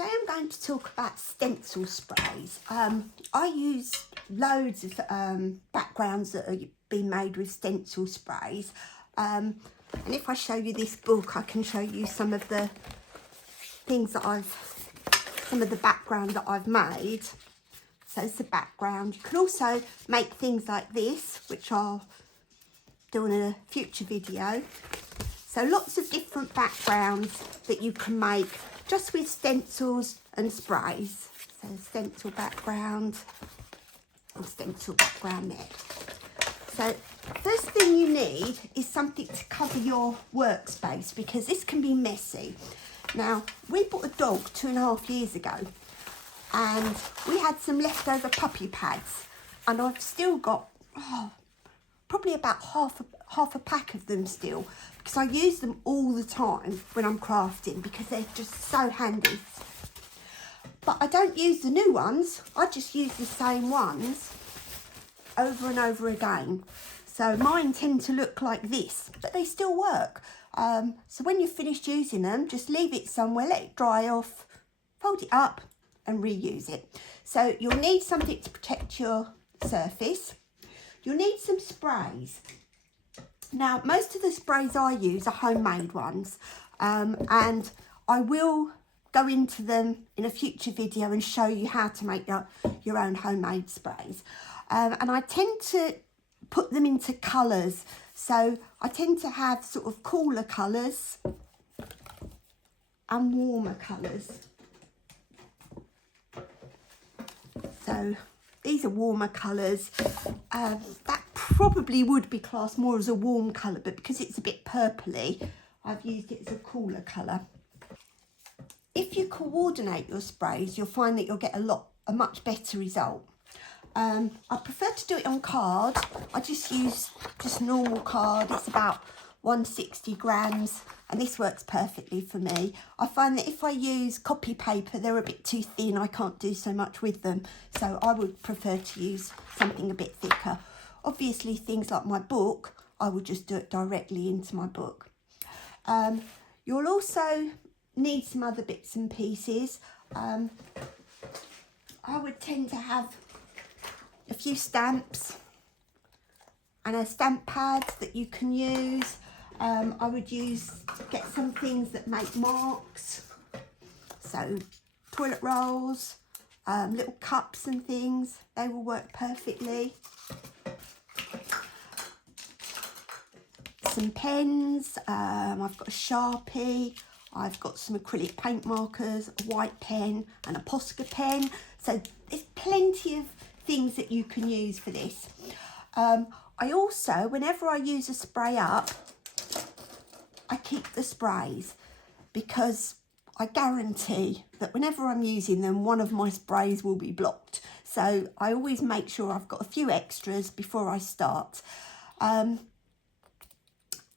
today I'm going to talk about stencil sprays. I use loads of backgrounds that have been made with stencil sprays. And if I show you this book, I can show you some of the things that some of the background that I've made. So it's the background. You can also make things like this, which I'll do in a future video. So lots of different backgrounds that you can make just with stencils and sprays. So stencil background and stencil background there. So first thing you need is something to cover your workspace because this can be messy. Now, we bought a dog 2.5 years ago and we had some leftover puppy pads and I've still got probably about half a pack of them still, because I use them all the time when I'm crafting because they're just so handy. But I don't use the new ones, I just use the same ones over and over again. So mine tend to look like this, but they still work. So when you've finished using them, just leave it somewhere, let it dry off, fold it up and reuse it. So you'll need something to protect your surface. You'll need some sprays. Now, most of the sprays I use are homemade ones, and I will go into them in a future video and show you how to make your own homemade sprays. And I tend to put them into colours. So I tend to have sort of cooler colours and warmer colours. So these are warmer colours. That probably would be classed more as a warm colour, but because it's a bit purpley, I've used it as a cooler colour. If you coordinate your sprays, you'll find that you'll get a much better result. I prefer to do it on card. I just use normal card. It's about 160 grams and this works perfectly for me. I find that if I use copy paper, they're a bit too thin. I can't do so much with them. So I would prefer to use something a bit thicker. Obviously things like my book, I would just do it directly into my book. You'll also need some other bits and pieces. I would tend to have a few stamps and a stamp pad that you can use. I would get some things that make marks. So toilet rolls, little cups and things, they will work perfectly. Some pens, I've got a Sharpie, I've got some acrylic paint markers, a white pen and a Posca pen. So there's plenty of things that you can use for this. I also, whenever I use a spray up, I keep the sprays because I guarantee that whenever I'm using them, one of my sprays will be blocked. So I always make sure I've got a few extras before I start.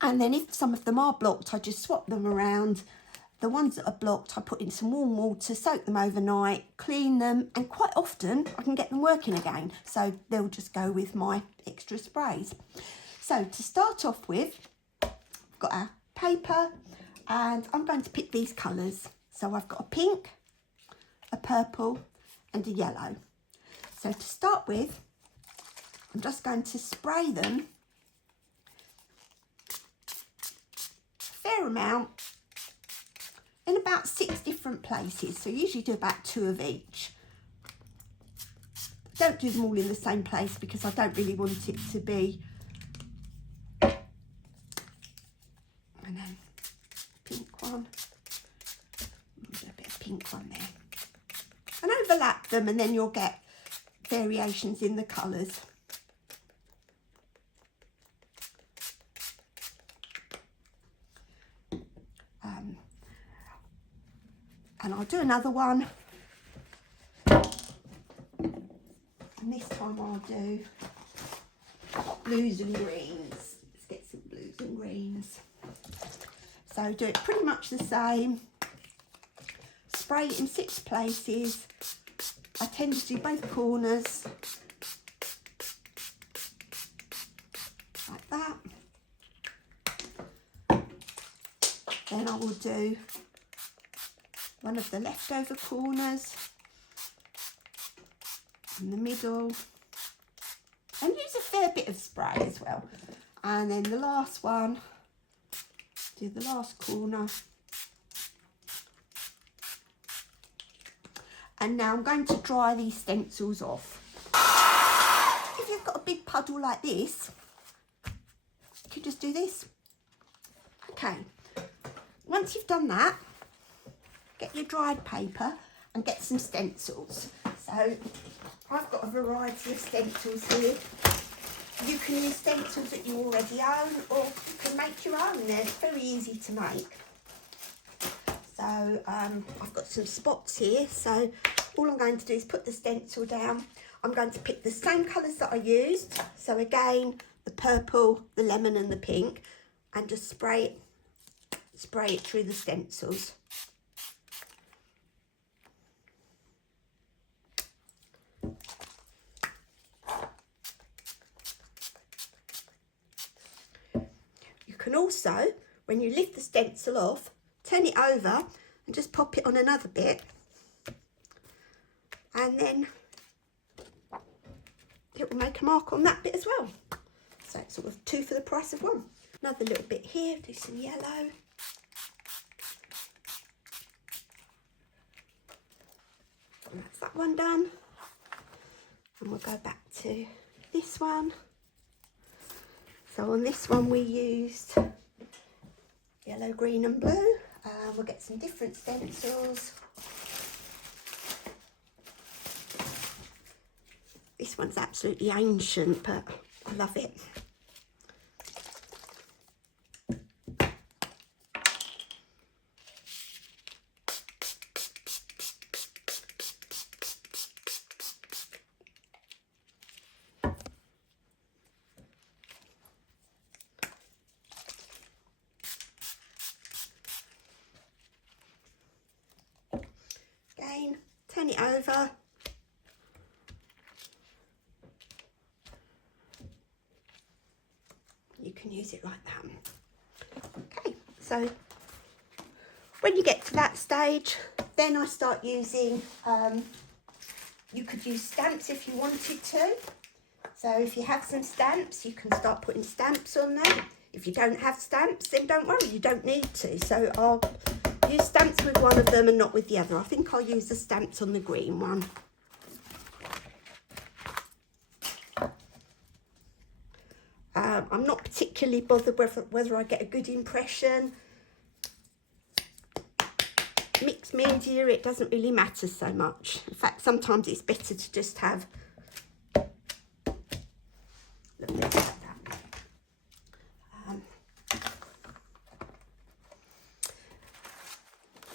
And then if some of them are blocked, I just swap them around. The ones that are blocked, I put in some warm water, soak them overnight, clean them, and quite often I can get them working again. So they'll just go with my extra sprays. So to start off with, I've got our paper and I'm going to pick these colours. So I've got a pink, a purple and a yellow. So to start with, I'm just going to spray them a fair amount in about 6 different places. So usually do about 2 of each. Don't do them all in the same place because I don't really want it to be. And then pink one, do a bit of pink one there. And overlap them and then you'll get variations in the colours. And I'll do another one. And this time I'll do blues and greens. Let's get some blues and greens. So do it pretty much the same. Spray it in 6 places. I tend to do both corners. Like that. Then I will do one of the leftover corners in the middle, and use a fair bit of spray as well. And then the last one, do the last corner. And now I'm going to dry these stencils off. If you've got a big puddle like this, you can just do this. Okay, once you've done that, get your dried paper and get some stencils. So I've got a variety of stencils here. You can use stencils that you already own, or you can make your own. They're very easy to make. So I've got some spots here, so all I'm going to do is put the stencil down. I'm going to pick the same colours that I used, so again the purple, the lemon and the pink, and just spray it through the stencils. You can also, when you lift the stencil off, turn it over and just pop it on another bit, and then it will make a mark on that bit as well. So it's sort of 2 for the price of 1. Another little bit here, do some yellow. And that's that one done. And we'll go back to this one. So on this one we used yellow, green and blue. We'll get some different stencils. This one's absolutely ancient, but I love it. Again, turn it over. You can use it like that. Okay, so when you get to that stage, then I start using, you could use stamps if you wanted to. So if you have some stamps, you can start putting stamps on them. If you don't have stamps, then don't worry, you don't need to. So I'll use stamps with one of them and not with the other. I think I'll use the stamps on the green one. I'm not particularly bothered whether I get a good impression. Mixed media, it doesn't really matter so much. In fact, sometimes it's better to just have a little bit like that.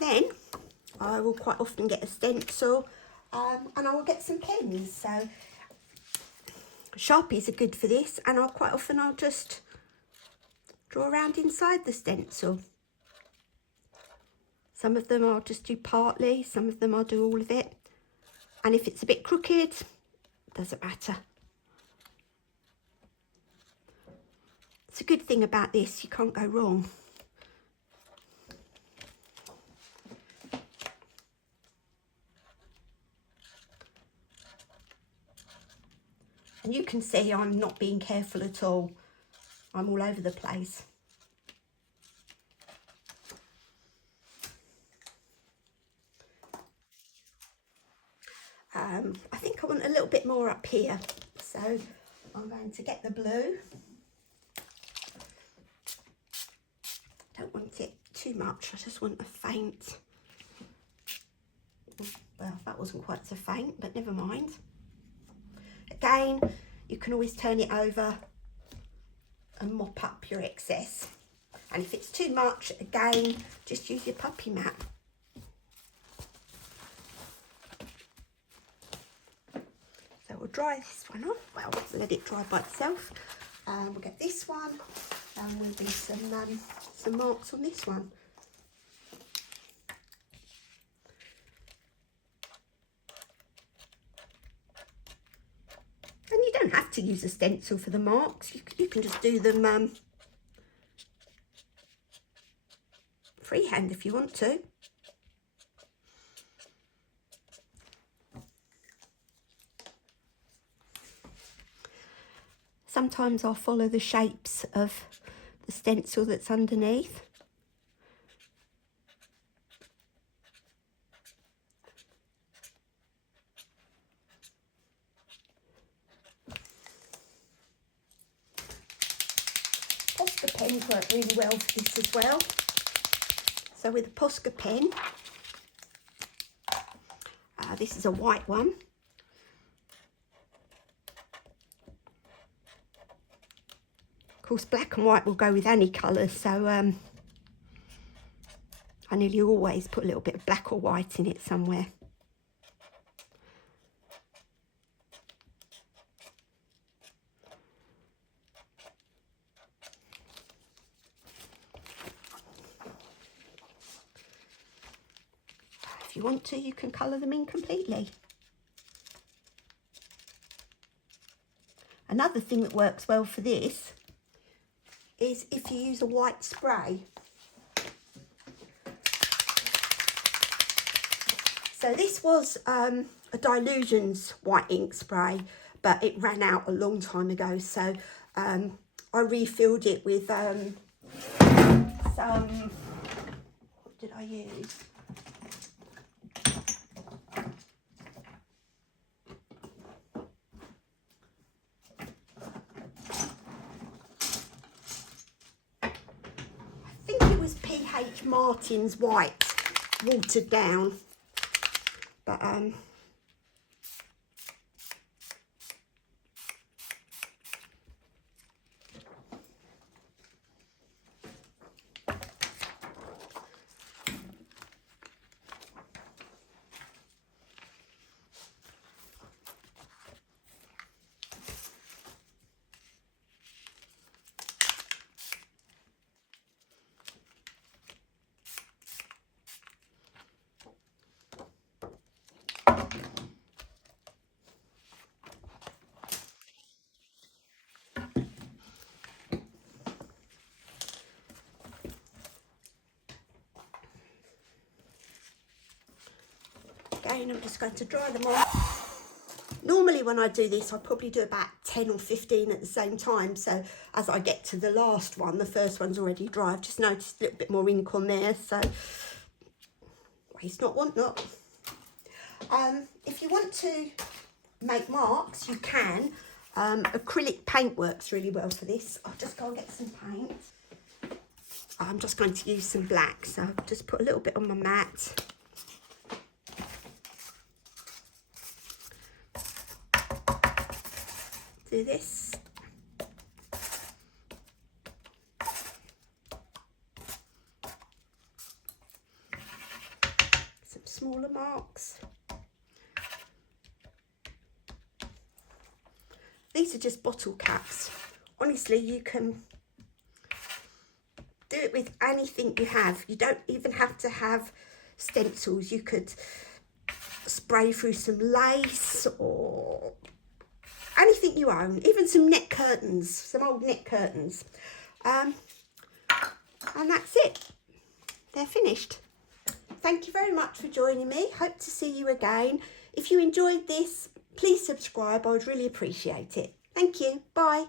Then I will quite often get a stencil and I will get some pens. So Sharpies are good for this, and I'll just draw around inside the stencil. Some of them I'll just do partly, some of them I'll do all of it. And if it's a bit crooked, it doesn't matter. It's a good thing about this, you can't go wrong. And you can see I'm not being careful at all. I'm all over the place. I think I want a little bit more up here. So I'm going to get the blue. Don't want it too much, I just want a faint. Well, that wasn't quite so faint, but never mind. Again, you can always turn it over and mop up your excess. And if it's too much, again, just use your puppy mat. So we'll dry this one off. Well, let it dry by itself. We'll get this one, and we'll do some marks on this one. And you don't have to use a stencil for the marks. You can just do them freehand if you want to. sometimes I'll follow the shapes of the stencil that's underneath. Posca pens work really well for this as well. So with a Posca pen, this is a white one. Of course, black and white will go with any colours, so I nearly always put a little bit of black or white in it somewhere. If you want to, you can colour them in completely. Another thing that works well for this is if you use a white spray. So this was a Dilutions white ink spray, but it ran out a long time ago, so I refilled it with some, what did I use? H. Martin's white, watered down, but again, I'm just going to dry them off. Normally when I do this, I probably do about 10 or 15 at the same time. So as I get to the last one, the first one's already dry. I've just noticed a little bit more ink on there. So waste not, want not. If you want to make marks, you can. Acrylic paint works really well for this. I'll just go and get some paint. I'm just going to use some black. So I'll just put a little bit on my mat. Do this. Some smaller marks. These are just bottle caps. Honestly, you can do it with anything you have. You don't even have to have stencils. You could spray through some lace or anything you own, even some net curtains, some old net curtains. And that's it. They're finished. Thank you very much for joining me. Hope to see you again. If you enjoyed this, please subscribe. I would really appreciate it. Thank you. Bye.